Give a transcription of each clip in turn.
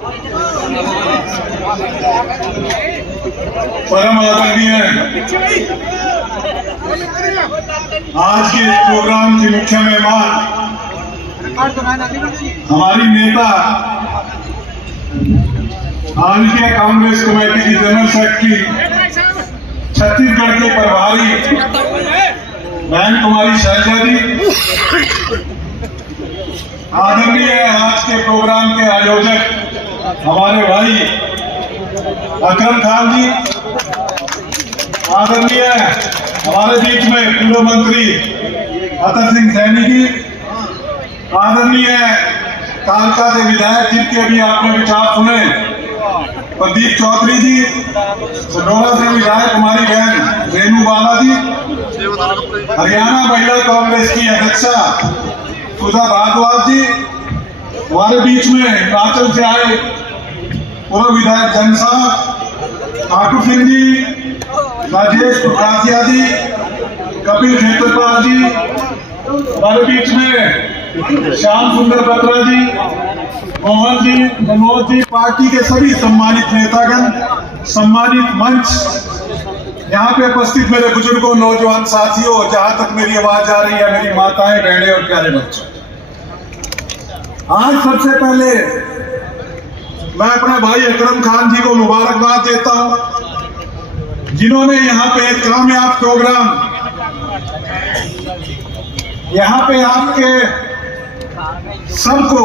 परम आदरणीय आज के इस प्रोग्राम की मुख्य मेहमान हमारी नेता ऑल इंडिया कांग्रेस कमेटी की जनरल सेक्रेटरी छत्तीसगढ़ के प्रभारी बहन कुमारी शैलजा जी, आदरणीय आज के प्रोग्राम के आयोजक हमारे भाई अकरम खान जी, आदरणीय हमारे बीच में पूर्व मंत्री अतर सिंह सैनी जी, आदरणीय कालका से विधायक जिनके भी आपने विचार सुने प्रदीप चौधरी जी, सडोरा से विधायक हमारी बहन रेणु बाला जी, हरियाणा महिला कांग्रेस की अध्यक्षा सुधा भारद्वाज जी, हमारे बीच में हिमाचल से आए पूर्व विधायक जन साहब ठाकुर सिंह जी, राजेश प्रकाशिया जी, कपिल खेत्रपाल जी, हमारे बीच में श्याम सुंदर बत्रा जी, मोहन जी, मनोज जी, पार्टी के सभी सम्मानित नेतागण, सम्मानित मंच, यहाँ पे उपस्थित मेरे बुजुर्गों, नौजवान साथियों, जहां तक मेरी आवाज आ रही है, मेरी माताएं, बहनें और प्यारे बच्चे, आज सबसे पहले मैं अपने भाई अकरम खान जी को मुबारकबाद देता हूं, जिन्होंने यहाँ पे एक कामयाब प्रोग्राम, यहाँ पे आपके सबको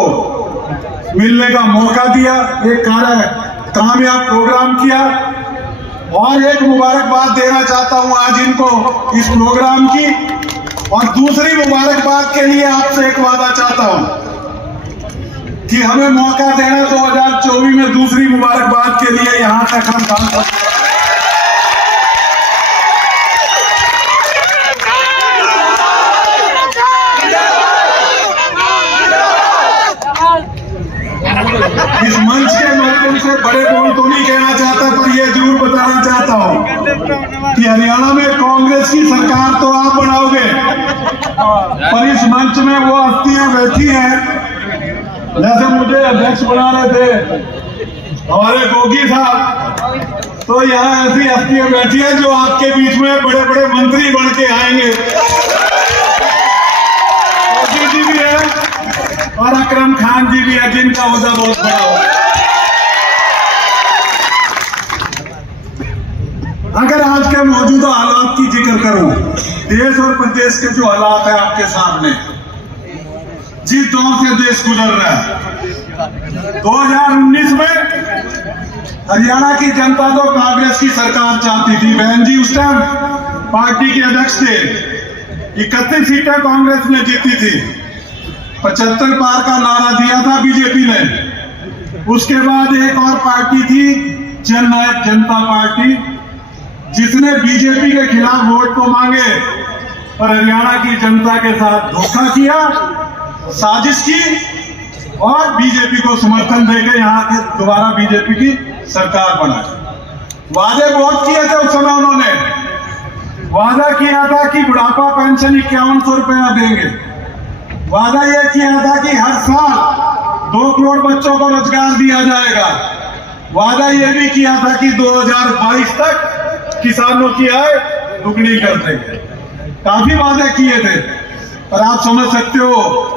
मिलने का मौका दिया, एक कामयाब प्रोग्राम किया। और एक मुबारकबाद देना चाहता हूं आज इनको इस प्रोग्राम की, और दूसरी मुबारकबाद के लिए आपसे एक वादा चाहता हूं कि हमें मौका देना 2024 में दूसरी मुबारकबाद के लिए यहां तक हम काम कर इस मंच के माध्यम से बड़े बोल तो नहीं कहना चाहता, पर यह जरूर बताना चाहता हूं कि हरियाणा में कांग्रेस की सरकार तो आप बनाओगे, पर इस मंच में वो हस्तियां बैठी हैं, जैसे मुझे अध्यक्ष बना रहे थे हमारे गोगी साहब, तो यहाँ ऐसी हस्तियां बैठी हैं जो आपके बीच में बड़े बड़े मंत्री बन के आएंगे। गोगी जी भी है और अकरम खान जी भी है, जिनका ओहदा बहुत बड़ा हो। अगर आज के मौजूदा हालात की जिक्र करूं, देश और प्रदेश के जो हालात है आपके सामने, जिस दौर से देश गुजर रहा है, 2019 में हरियाणा की जनता तो कांग्रेस की सरकार चाहती थी। बहन जी उस टाइम पार्टी के अध्यक्ष थे, 31 सीटें कांग्रेस ने जीती थी, 75 पार का नारा दिया था बीजेपी ने। उसके बाद एक और पार्टी थी जननायक जनता पार्टी, जिसने बीजेपी के खिलाफ वोट तो मांगे, पर हरियाणा की जनता के साथ धोखा किया, साजिश की और बीजेपी को समर्थन देकर यहाँ के दोबारा बीजेपी की सरकार बनाई। वादे बहुत किए थे उस समय, उन्होंने वादा किया था कि बुढ़ापा पेंशन 5100 रुपया देंगे, वादा यह किया था कि हर साल 2 करोड़ बच्चों को रोजगार दिया जाएगा, वादा यह भी किया था कि 2022 तक किसानों की आय दुगनी कर देंगे। काफी वादे किए थे, पर आप समझ सकते हो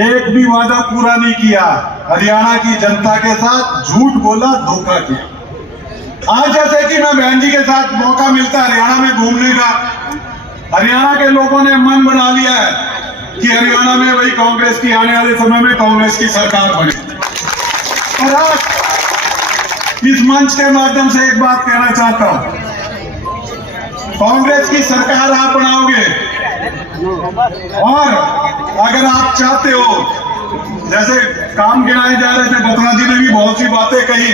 एक भी वादा पूरा नहीं किया। हरियाणा की जनता के साथ झूठ बोला, धोखा किया। आज जैसे कि मैं बहन जी के साथ मौका मिलता है हरियाणा में घूमने का, हरियाणा के लोगों ने मन बना लिया है कि हरियाणा में वही कांग्रेस की आने वाले समय में कांग्रेस की सरकार बने। और आज इस मंच के माध्यम से एक बात कहना चाहता हूं, कांग्रेस की सरकार आप बनाओगे, और अगर आप चाहते हो, जैसे काम गिनाए जा रहे थे, बत्रा जी ने भी बहुत सी बातें कही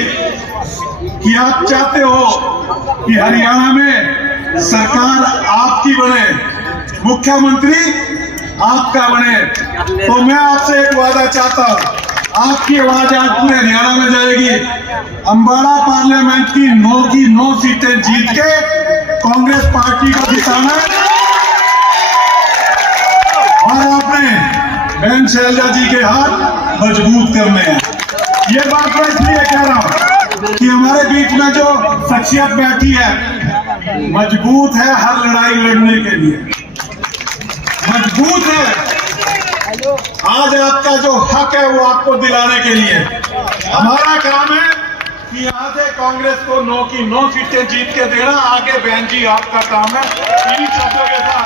कि आप चाहते हो कि हरियाणा में सरकार आपकी बने, मुख्यमंत्री आपका बने, तो मैं आपसे एक वादा चाहता हूं, आपकी आवाज आज पूरे हरियाणा में जाएगी। अंबाला पार्लियामेंट की 9 सीटें जीत के कांग्रेस पार्टी को जिताना है, और आपने बहन शैलजा जी के हाथ मजबूत करने हैं। ये बात मैं इसलिए कह रहा हूं कि हमारे बीच में जो शख्सियत बैठी है मजबूत है हर लड़ाई लड़ने के लिए, मजबूत है। आज आपका जो हक है वो आपको दिलाने के लिए हमारा काम है कि यहाँ से कांग्रेस को 9 की 9 सीटें जीत के देना। आगे बहन जी आपका काम है। इन्हीं शब्दों के साथ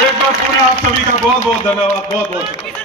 एक बार पूरे आप सभी का बहुत बहुत धन्यवाद, बहुत बहुत।